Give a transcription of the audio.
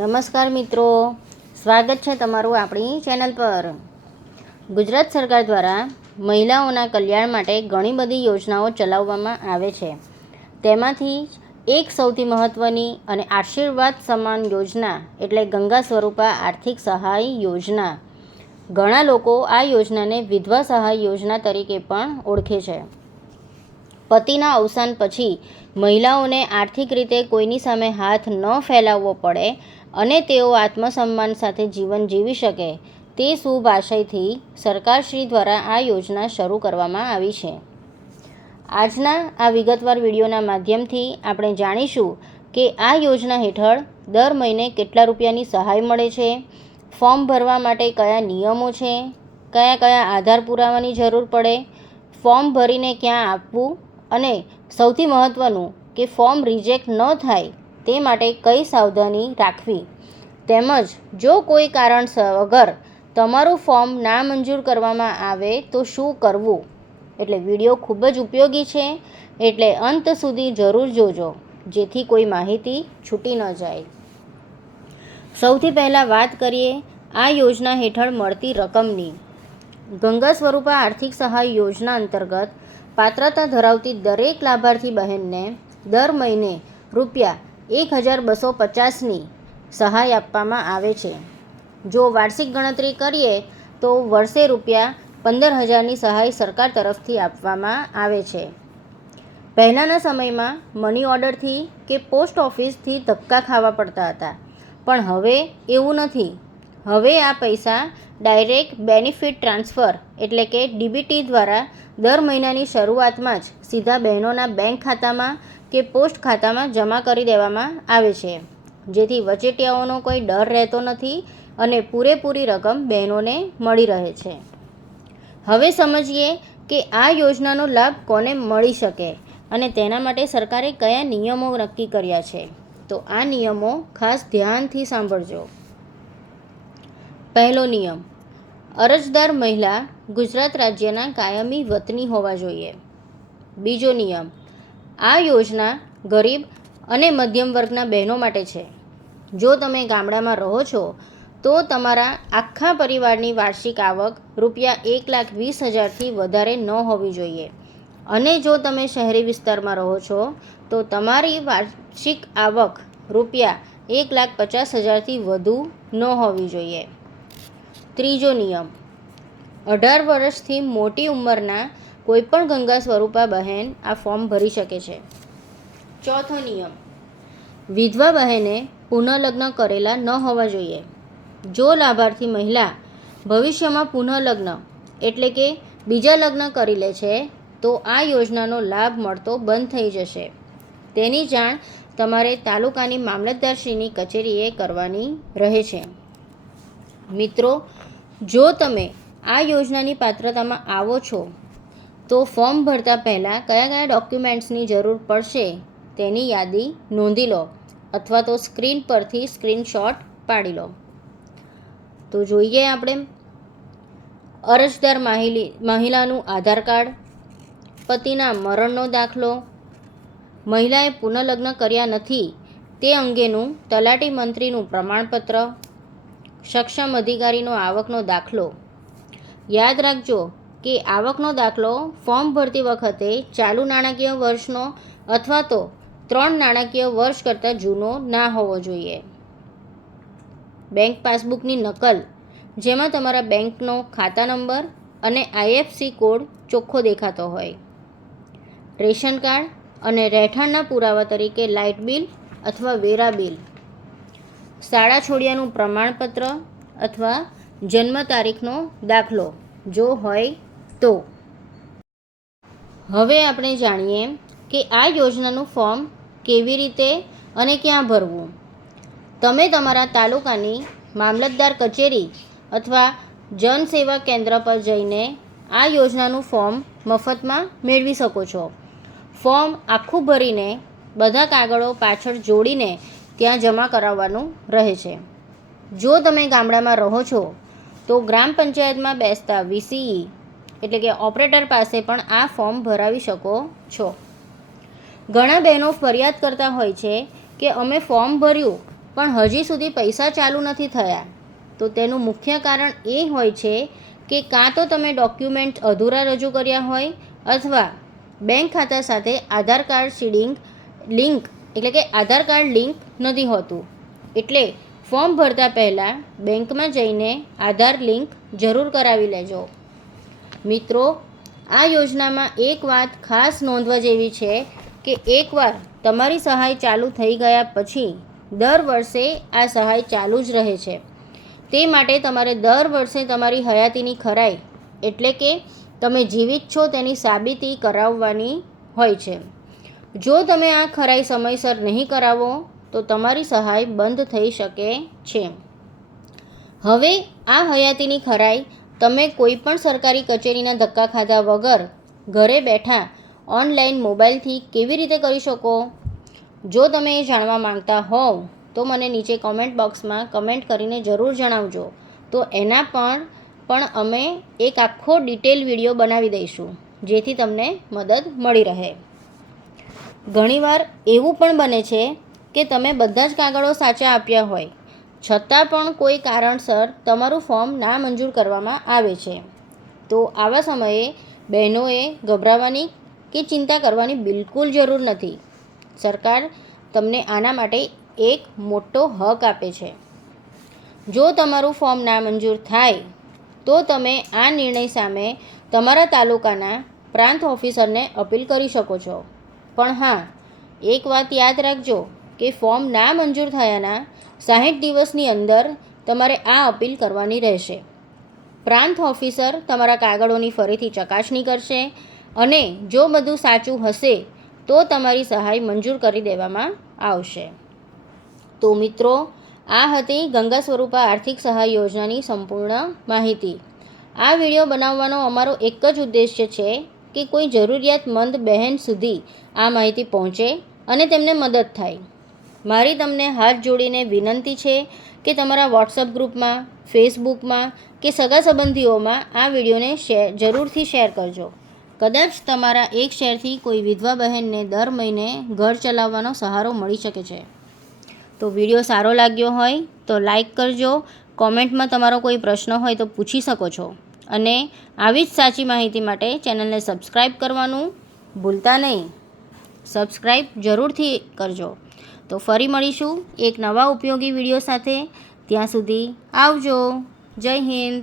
નમસ્કાર મિત્રો, સ્વાગત છે તમારું આપણી ચેનલ પર। ગુજરાત સરકાર દ્વારા મહિલાઓના કલ્યાણ માટે ઘણી બધી યોજનાઓ ચલાવવામાં આવે છે। તેમાંથી એક સૌથી મહત્ત્વની અને આશીર્વાદ સમાન યોજના એટલે ગંગા સ્વરૂપા આર્થિક સહાય યોજના। ઘણા લોકો આ યોજનાને વિધવા સહાય યોજના તરીકે પણ ઓળખે છે। પતિના અવસાન પછી મહિલાઓને આર્થિક રીતે કોઈની સામે હાથ ન ફેલાવવો પડે અને તેઓ આત્મસન્માન સાથે જીવન જીવી શકે તે શુભ આશયથી સરકારશ્રી દ્વારા આ યોજના શરૂ કરવામાં આવી છે। આજના આ વિગતવાર વિડીયોના માધ્યમથી આપણે જાણીશું કે આ યોજના હેઠળ દર મહિને કેટલા રૂપિયાની સહાય મળે છે, ફોર્મ ભરવા માટે કયા નિયમો છે, કયા કયા આધાર પુરાવાની જરૂર પડે, ફોર્મ ભરીને ક્યાં આપવું અને સૌથી મહત્ત્વનું કે ફોર્મ રિજેક્ટ ન થાય તે માટે કઈ સાવધાની રાખવી, તેમજ જો કોઈ કારણસર વગર તમારું ફોર્મ નામંજૂર કરવામાં આવે તો શું કરવું। એટલે વિડીયો ખૂબ જ ઉપયોગી છે, એટલે અંત સુધી જરૂર જોજો જેથી કોઈ માહિતી છૂટી ન જાય। સૌથી પહેલાં વાત કરીએ આ યોજના હેઠળ મળતી રકમની। ગંગા સ્વરૂપા આર્થિક સહાય યોજના અંતર્ગત પાત્રતા ધરાવતી દરેક લાભાર્થી બહેનને દર મહિને ₹1250ની સહાય આપવામાં આવે છે। જો વાર્ષિક ગણતરી કરીએ તો વર્ષે ₹15,000ની સહાય સરકાર તરફથી આપવામાં આવે છે। પહેલાંના સમયમાં મની ઓર્ડરથી કે પોસ્ટ ઓફિસથી ધક્કા ખાવા પડતા હતા, પણ હવે એવું નથી। હવે આ પૈસા ડાયરેક્ટ બેનિફિટ ટ્રાન્સફર એટલે કે ડીબીટી દ્વારા દર મહિનાની શરૂઆતમાં જ સીધા બહેનોના બેંક ખાતામાં કે પોસ્ટ ખાતામાં જમા કરી દેવામાં આવે છે, જેથી વચેટિયાઓનો કોઈ ડર રહેતો નથી અને પૂરેપૂરી રકમ બહેનોને મળી રહે છે। હવે સમજીએ કે આ યોજનાનો લાભ કોને મળી શકે અને તેના માટે સરકારે કયા નિયમો નક્કી કર્યા છે, તો આ નિયમો ખાસ ધ્યાનથી સાંભળજો। પહેલો નિયમ, અરજદાર મહિલા ગુજરાત રાજ્યના કાયમી વતની હોવા જોઈએ। બીજો નિયમ, આ યોજના ગરીબ અને મધ્યમ વર્ગના બહેનો માટે છે। જો તમે ગામડામાં રહો છો તો તમારા આખા પરિવારની વાર્ષિક આવક ₹1,20,000થી વધારે ન હોવી જોઈએ, અને જો તમે શહેરી વિસ્તારમાં રહો છો તો તમારી વાર્ષિક આવક ₹1,50,000થી વધુ ન હોવી જોઈએ। ત્રીજો નિયમ, 18 વર્ષથી મોટી ઉંમરના કોઈપણ ગંગા સ્વરૂપા બહેન આ ફોર્મ ભરી શકે છે। ચોથો નિયમ, વિધવા બહેને પુનઃલગ્ન કરેલા ન હોવા જોઈએ। જો લાભાર્થી મહિલા ભવિષ્યમાં પુનઃલગ્ન એટલે કે બીજા લગ્ન કરી લે છે તો આ યોજનાનો લાભ મળતો બંધ થઈ જશે। તેની જાણ તમારે તાલુકાની મામલતદારશ્રીની કચેરીએ કરવાની રહે છે। મિત્રો, જો તમે આ યોજનાની પાત્રતામાં આવો છો તો ફોર્મ ભરતા પહેલાં કયા કયા ડોક્યુમેન્ટ્સની જરૂર પડશે તેની યાદી નોંધી લો અથવા તો સ્ક્રીન પરથી સ્ક્રીનશોટ પાડી લો। તો જોઈએ આપણે, અરજદાર મહિલાનું આધાર કાર્ડ, પતિના મરણનો દાખલો, મહિલાએ પુનઃલગ્ન કર્યા નથી તે અંગેનું તલાટી મંત્રીનું પ્રમાણપત્ર, સક્ષમ અધિકારીનો આવકનો દાખલો। યાદ રાખજો કે આવકનો દાખલો ફોર્મ ભરતી વખતે ચાલુ નાણાકીય વર્ષનો અથવા તો 3 નાણાકીય વર્ષ કરતાં જૂનો ના હોવો જોઈએ। બેંક પાસબુકની નકલ જેમાં તમારા બેંકનો ખાતા નંબર અને IFSC કોડ ચોખ્ખો દેખાતો હોય। રેશન કાર્ડ અને રહેઠાણના પુરાવા તરીકે લાઇટ બિલ અથવા વેરા બિલ, શાળા છોડ્યાનું પ્રમાણપત્ર અથવા જન્મ તારીખનો દાખલો જો હોય તો। હવે આપણે જાણીએ કે આ યોજનાનું ફોર્મ કેવી રીતે અને ક્યાં ભરવું। તમે તમારા તાલુકાની મામલતદાર કચેરી અથવા જન સેવા કેન્દ્ર પર જઈને આ યોજનાનું ફોર્મ મફતમાં મેળવી શકો છો। ફોર્મ આખું ભરીને બધા કાગળો પાછળ જોડીને ત્યાં જમા કરાવવાનું રહે છે। જો તમે ગામડામાં રહો છો તો ગ્રામ પંચાયતમાં બેસતા VCE એટલે કે ઓપરેટર પાસે પણ આ ફોર્મ ભરાવી શકો છો। ઘણા બહેનો ફરિયાદ કરતા હોય છે કે અમે ફોર્મ ભર્યું પણ હજી સુધી પૈસા ચાલુ નથી થયા, તો તેનું મુખ્ય કારણ એ હોય છે કે કાં તો તમે ડોક્યુમેન્ટ અધૂરા રજૂ કર્યા હોય અથવા બેંક ખાતા સાથે આધાર કાર્ડ સીડિંગ લિંક એટલે કે આધાર કાર્ડ લિંક નથી હોતું. એટલે ફોર્મ ભરતા પહેલાં બેંકમાં જઈને આધાર લિંક જરૂર કરાવી લેજો. મિત્રો, આ યોજનામાં એક વાત ખાસ નોંધવા જેવી છે કે એકવાર તમારી સહાય ચાલુ થઈ ગયા પછી દર વર્ષે આ સહાય ચાલુ જ રહે છે. તે માટે તમારે દર વર્ષે તમારી હયાતીની ખરાઈ એટલે કે તમે જીવિત છો તેની સાબિતી કરાવવાની હોય છે. જો તમે આ ખરાઈ સમયસર નહીં કરાવો તો તમારી સહાય બંધ થઈ શકે છે. હવે આ હયાતીની ખરાઈ તમે કોઈ પણ સરકારી કચેરીના ધક્કા ખાધા વગર ઘરે બેઠા ઓનલાઈન મોબાઈલથી કેવી રીતે કરી શકો? જો તમે એ જાણવા માંગતા હોવ તો મને નીચે કોમેન્ટ બોક્સમાં કમેન્ટ કરીને જરૂર જણાવજો. તો એના પણ અમે એક આખો ડિટેલ વિડીયો બનાવી દઈશું, જેથી તમને મદદ મળી રહે. ઘણીવાર એવું પણ બને છે કે તમે બધા જ કાગળો સાચા આપ્યા હોય છતાં પણ કોઈ કારણસર તમારું ફોર્મ નામંજૂર કરવામાં આવે છે. તો આવા સમયે બહેનોએ ગભરાવાની કે ચિંતા કરવાની બિલકુલ જરૂર નથી. સરકાર તમને આના માટે એક મોટો હક આપે છે. જો તમારું ફોર્મ નામંજૂર થાય તો તમે આ નિર્ણય સામે તમારા તાલુકાના પ્રાંત ઓફિસરને અપીલ કરી શકો છો. પણ હા, એક વાત યાદ રાખજો કે ફોર્મ નામંજૂર થયાના 60 દિવસની અંદર તમારે આ અપીલ કરવાની રહેશે. પ્રાંત ઓફિસર તમારા કાગળોની ફરીથી ચકાસણી કરશે અને જો બધું સાચું હશે તો તમારી સહાય મંજૂર કરી દેવામાં આવશે. તો મિત્રો, આ હતી ગંગા સ્વરૂપા આર્થિક સહાય યોજનાની સંપૂર્ણ માહિતી. આ વિડીયો બનાવવાનો અમારો એક જ ઉદ્દેશ્ય છે કે કોઈ જરૂરિયાતમંદ બહેન સુધી આ માહિતી પહોંચે અને તેમને મદદ થાય. મારી તમને હાથ જોડીને વિનંતી છે કે તમારા વોટ્સઅપ ગ્રુપમાં, ફેસબુકમાં કે સગા સંબંધીઓમાં આ વિડીયોને જરૂરથી શેર કરજો. કદાચ તમારા એક શેરથી કોઈ વિધવા બહેનને દર મહિને ઘર ચલાવવાનો સહારો મળી શકે છે. તો વિડીયો સારો લાગ્યો હોય તો લાઈક કરજો. કોમેન્ટમાં તમારો કોઈ પ્રશ્ન હોય તો પૂછી શકો છો. અને આવી જ સાચી માહિતી માટે ચેનલને સબસ્ક્રાઈબ કરવાનું ભૂલતા નહીં. સબસ્ક્રાઈબ જરૂરથી કરજો. તો ફરી મળીશું એક નવા ઉપયોગી વિડીયો સાથે. ત્યાં સુધી આવજો. જય હિન્દ.